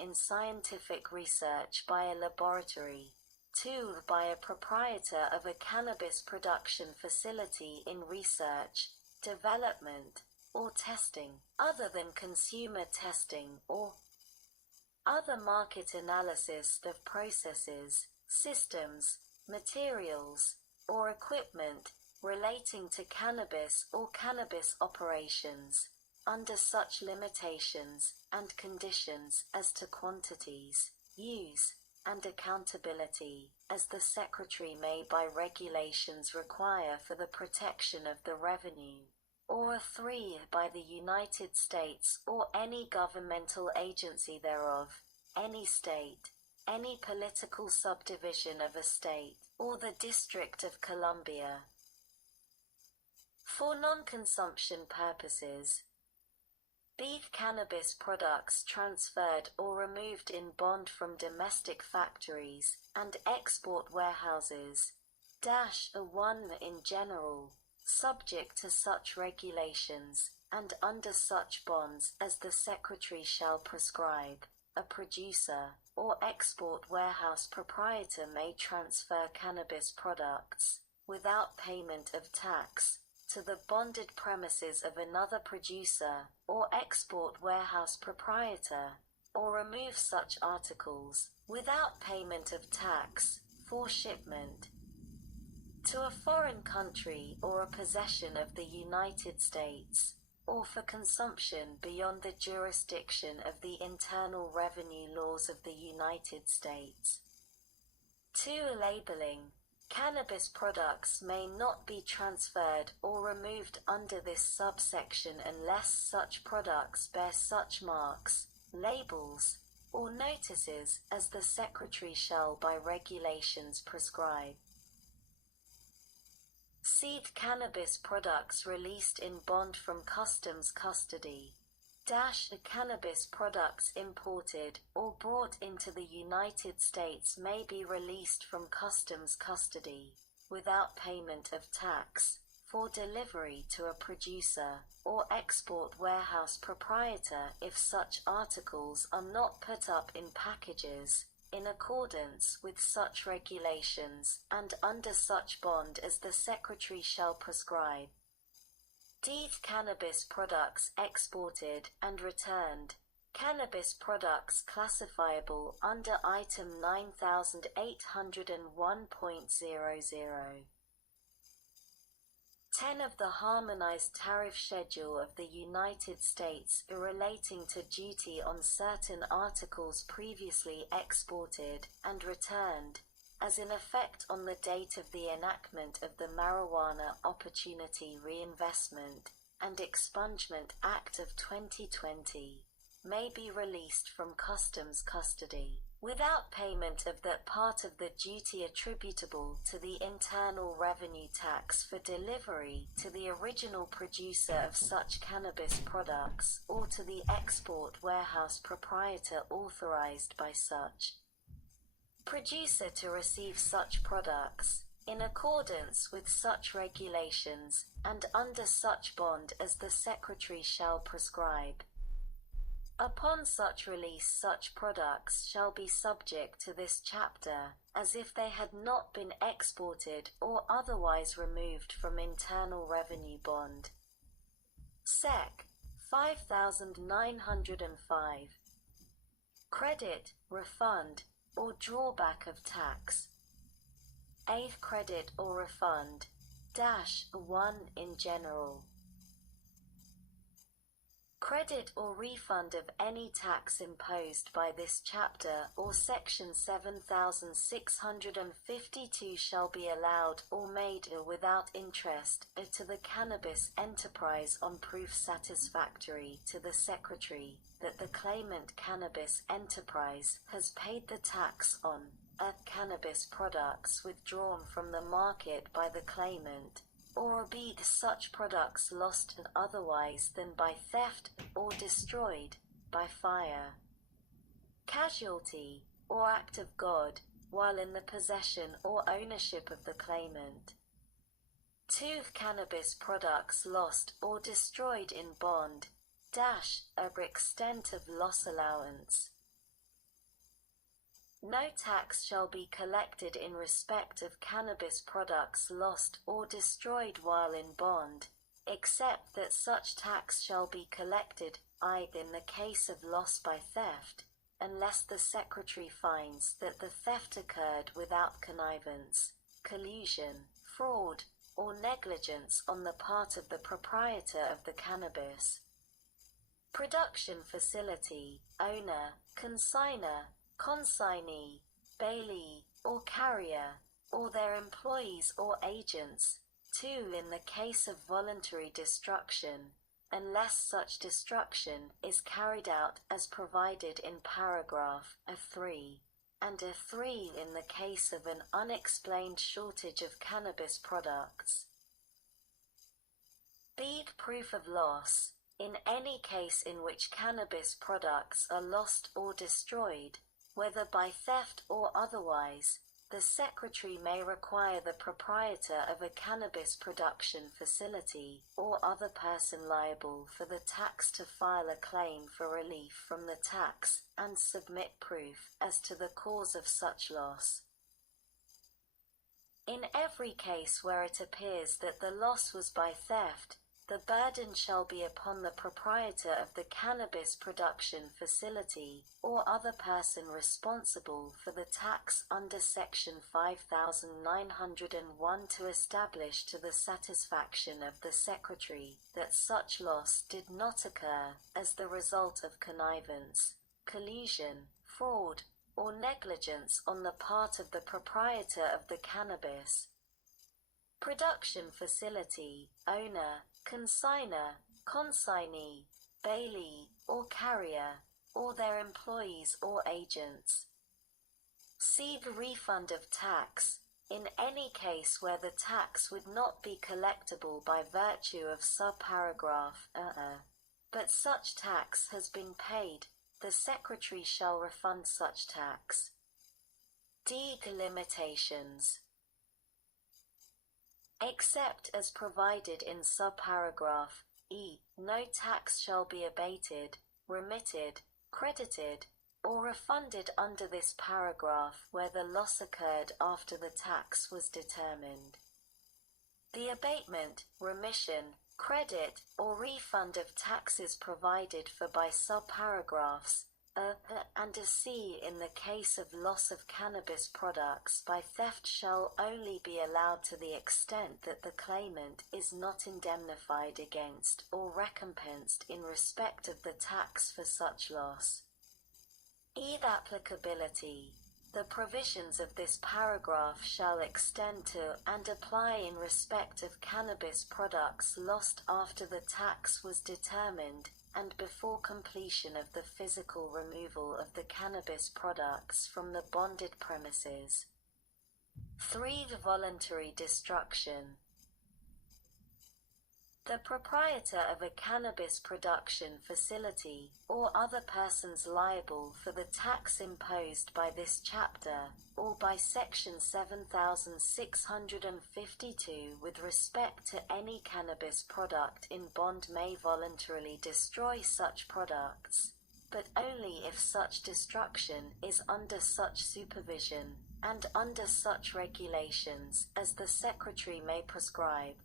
in scientific research by a laboratory. 2. By a proprietor of a cannabis production facility in research, development, or testing, other than consumer testing or other market analysis of processes, systems, materials, or equipment relating to cannabis or cannabis operations, under such limitations and conditions as to quantities, use, and accountability, as the Secretary may by regulations require for the protection of the revenue. Or 3. By the United States or any governmental agency thereof, any state, any political subdivision of a state, or the District of Columbia. For non-consumption purposes, beef cannabis products transferred or removed in bond from domestic factories and export warehouses, -1 in general, subject to such regulations, and under such bonds as the Secretary shall prescribe, a producer or export warehouse proprietor may transfer cannabis products, without payment of tax, to the bonded premises of another producer or export warehouse proprietor, or remove such articles, without payment of tax, for shipment to a foreign country or a possession of the United States, or for consumption beyond the jurisdiction of the Internal Revenue laws of the United States. 2. Labeling. Cannabis products may not be transferred or removed under this subsection unless such products bear such marks, labels, or notices as the Secretary shall by regulations prescribe. Seed cannabis products released in bond from customs custody. Cannabis products imported or brought into the United States may be released from customs custody, without payment of tax, for delivery to a producer or export warehouse proprietor if such articles are not put up in packages, in accordance with such regulations and under such bond as the Secretary shall prescribe. Cannabis products exported and returned. Cannabis products classifiable under Item 9801.00. 10 of the Harmonized Tariff Schedule of the United States relating to duty on certain articles previously exported and returned, as in effect on the date of the enactment of the Marijuana Opportunity Reinvestment and Expungement Act of 2020, may be released from customs custody, without payment of that part of the duty attributable to the Internal Revenue tax for delivery to the original producer of such cannabis products or to the export warehouse proprietor authorized by such producer to receive such products, in accordance with such regulations, and under such bond as the Secretary shall prescribe. Upon such release such products shall be subject to this chapter, as if they had not been exported or otherwise removed from Internal Revenue Bond. Sec. 5905. Credit, refund, or drawback of tax. 8th credit or refund, -1 in general. Credit or refund of any tax imposed by this chapter or section 7652 shall be allowed or made without interest to the cannabis enterprise on proof satisfactory to the Secretary that the claimant cannabis enterprise has paid the tax on cannabis products withdrawn from the market by the claimant, or be such products lost otherwise than by theft or destroyed by fire, casualty, or act of God, while in the possession or ownership of the claimant. 2. Cannabis products lost or destroyed in bond, extent of loss allowance. No tax shall be collected in respect of cannabis products lost or destroyed while in bond, except that such tax shall be collected, in the case of loss by theft, unless the Secretary finds that the theft occurred without connivance, collusion, fraud, or negligence on the part of the proprietor of the cannabis production facility, owner, consignor, consignee, bailee, or carrier, or their employees or agents. 2. In the case of voluntary destruction, unless such destruction is carried out as provided in paragraph A3, and A3 in the case of an unexplained shortage of cannabis products. B. Proof of loss. In any case in which cannabis products are lost or destroyed, whether by theft or otherwise, the Secretary may require the proprietor of a cannabis production facility or other person liable for the tax to file a claim for relief from the tax and submit proof as to the cause of such loss. In every case where it appears that the loss was by theft, the burden shall be upon the proprietor of the cannabis production facility or other person responsible for the tax under Section 5901 to establish to the satisfaction of the Secretary that such loss did not occur as the result of connivance, collusion, fraud, or negligence on the part of the proprietor of the cannabis production facility, owner, consignor, consignee, bailee, or carrier, or their employees or agents. C. The refund of tax. In any case where the tax would not be collectible by virtue of subparagraph but such tax has been paid, the Secretary shall refund such tax. D. Limitations. Except as provided in subparagraph E, no tax shall be abated, remitted, credited, or refunded under this paragraph where the loss occurred after the tax was determined. The abatement, remission, credit, or refund of taxes provided for by subparagraphs A and C in the case of loss of cannabis products by theft shall only be allowed to the extent that the claimant is not indemnified against or recompensed in respect of the tax for such loss. E. Applicability. The provisions of this paragraph shall extend to and apply in respect of cannabis products lost after the tax was determined and before completion of the physical removal of the cannabis products from the bonded premises. 3. Voluntary destruction. The proprietor of a cannabis production facility or other persons liable for the tax imposed by this chapter or by Section 7652 with respect to any cannabis product in bond may voluntarily destroy such products, but only if such destruction is under such supervision and under such regulations as the Secretary may prescribe.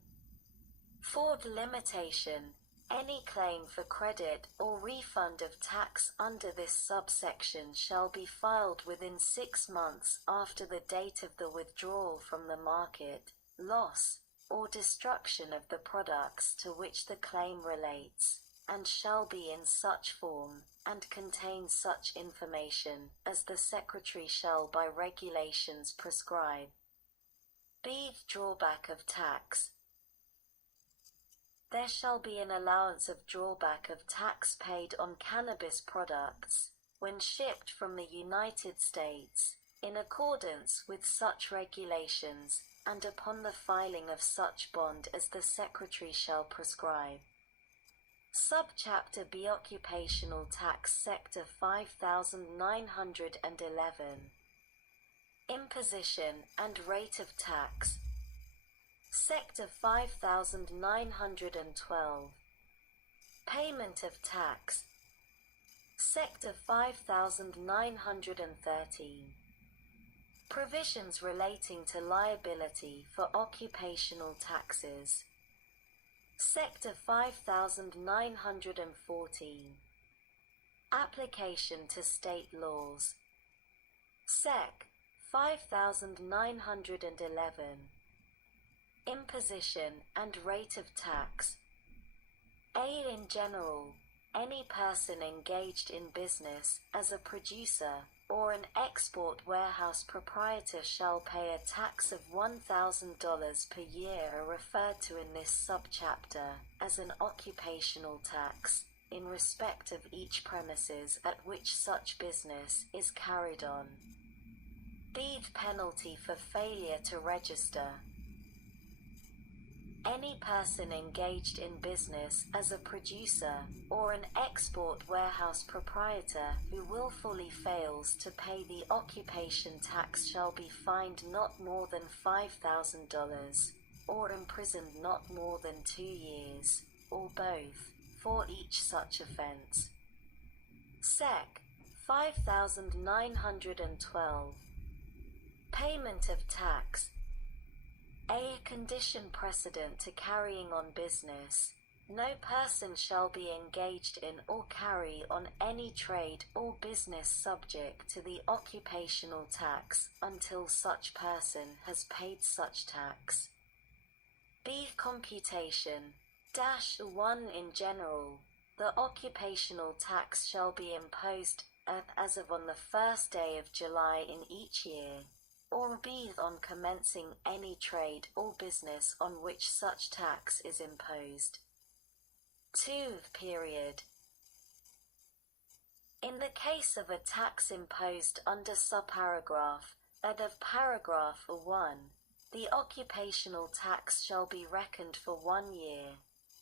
4. Limitation. Any claim for credit or refund of tax under this subsection shall be filed within 6 months after the date of the withdrawal from the market, loss, or destruction of the products to which the claim relates, and shall be in such form, and contain such information, as the Secretary shall by regulations prescribe. B. Drawback of tax. There shall be an allowance of drawback of tax paid on cannabis products, when shipped from the United States, in accordance with such regulations, and upon the filing of such bond as the Secretary shall prescribe. Subchapter B. Occupational Tax, Sector 5911. Imposition and rate of tax. Sector 5912. Payment of tax. Sector 5913. Provisions relating to liability for occupational taxes. Sector 5914. Application to state laws. Sec. 5911. Imposition and rate of tax. A. In general, any person engaged in business as a producer or an export warehouse proprietor shall pay a tax of $1,000 per year referred to in this subchapter as an occupational tax, in respect of each premises at which such business is carried on. B. Penalty for failure to register. Any person engaged in business as a producer or an export warehouse proprietor who willfully fails to pay the occupation tax shall be fined not more than $5,000, or imprisoned not more than 2 years, or both, for each such offence. Sec. 5912. Payment of tax. A. Condition precedent to carrying on business. No person shall be engaged in or carry on any trade or business subject to the occupational tax until such person has paid such tax. B. Computation. 1. In general, the occupational tax shall be imposed as of on the first day of July in each year, or B. On commencing any trade or business on which such tax is imposed. 2. Period. In the case of a tax imposed under subparagraph of paragraph 1, the occupational tax shall be reckoned for 1 year,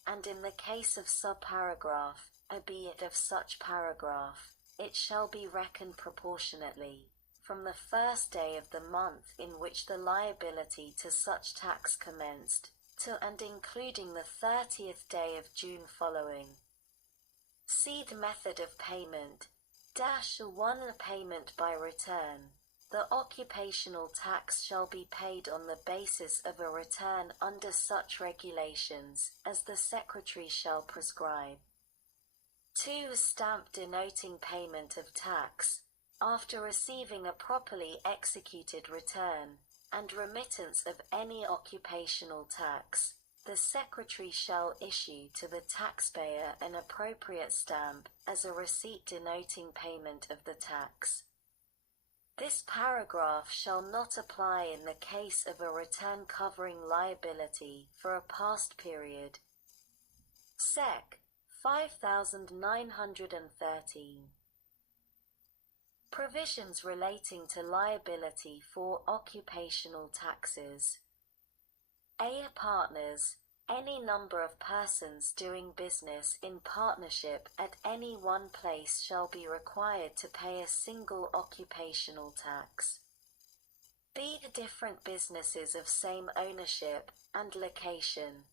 and in the case of subparagraph B of such paragraph, it shall be reckoned proportionately from the first day of the month in which the liability to such tax commenced, to and including the 30th day of June following. C. The method of payment. 1. Payment by return. The occupational tax shall be paid on the basis of a return under such regulations as the Secretary shall prescribe. 2. Stamp denoting payment of tax. After receiving a properly executed return and remittance of any occupational tax, the Secretary shall issue to the taxpayer an appropriate stamp as a receipt denoting payment of the tax. This paragraph shall not apply in the case of a return covering liability for a past period. Sec. 5913. Provisions relating to liability for occupational taxes. A. Partners. Any number of persons doing business in partnership at any one place shall be required to pay a single occupational tax. B. The different businesses of same ownership and location.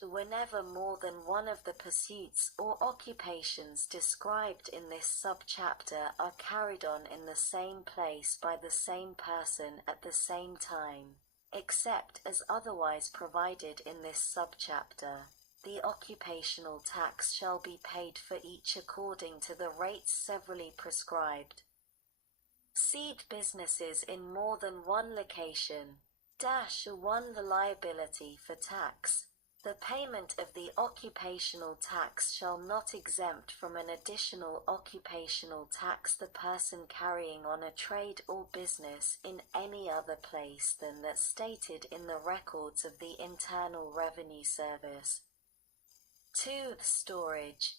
Whenever more than one of the pursuits or occupations described in this subchapter are carried on in the same place by the same person at the same time, except as otherwise provided in this subchapter, the occupational tax shall be paid for each according to the rates severally prescribed. Seed businesses in more than one location. 1. The liability for tax. The payment of the occupational tax shall not exempt from an additional occupational tax the person carrying on a trade or business in any other place than that stated in the records of the Internal Revenue Service. 2. Storage.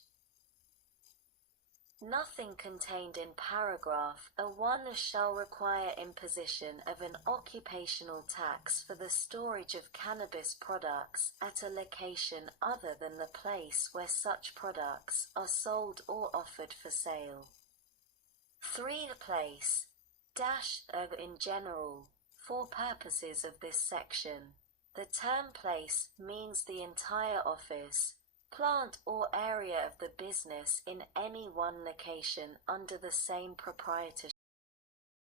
Nothing contained in paragraph 1 shall require imposition of an occupational tax for the storage of cannabis products at a location other than the place where such products are sold or offered for sale. 3. Place. In general, for purposes of this section, the term place means the entire office, plant or area of the business in any one location under the same proprietorship.